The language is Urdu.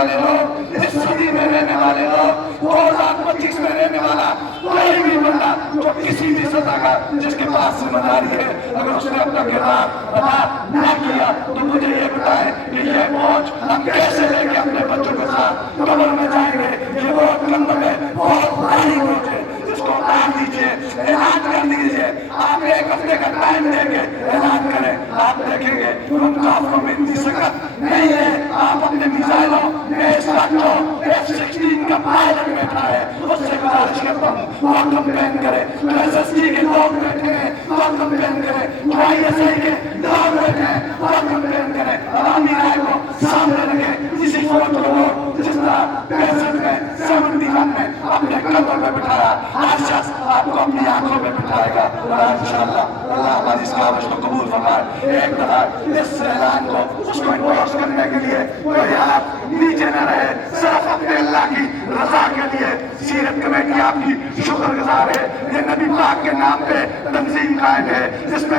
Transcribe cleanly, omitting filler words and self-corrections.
والے لوگ، اس صدی میں رہنے والے لوگ، 2025 میں رہنے والا کوئی بھی بندہ جو کسی بھی سطح کا جس کے پاس ذمہ داری ہے، اگر اس نے اپنا کردار ادا نہ کیا تو مجھے یہ بتائیں کہ یہ بوجھ ہم کیسے لے کے اپنے بچوں کے ساتھ قبر میں جائیں گے؟ یہ بہت کندم ہے، بہت بھاری بوجھ ہے، اس کو اتار دیجیے، اعلان کر دیجیے۔ آپ ایک ہفتے کا ٹائم دے کے اعلان کریں، آپ دیکھیں گے ان کافروں میں اتنی سکت نہیں ہے۔ آپ اپنے میزائلوں میں اس کا جو F-16 کا پائلٹ بیٹھا ہے اس سے گزارش کرتا ہوں وہ کمپین کرے، جو SSG کے لوگ بیٹھے ہیں وہ کمپین کرے، جو ISI کے لوگ بیٹھے ہیں وہ کمپین کرے، عوامی رائے کو سامنے رکھیں۔ اسی سوچ کو لوگ جس طرح 65 میں 71 میں اپنے قدموں میں بٹھایا، ہر شخص آپ کو اپنی آنکھوں میں بٹھائے گا، اور انشاءاللہ اللہ ہماری اس کاوش کو قبول فرمائے۔ ایک دفعہ اس اعلان کو اس کو انڈورس کرنے کے لیے کوئی ہاتھ نیچے نہ رہے، صرف اپنے اللہ کی رضا کے لیے۔ سیرت کمیٹی آپ کی شکر گزار ہے، یہ نبی پاک کے نام پہ تنظیم قائم ہے جس میں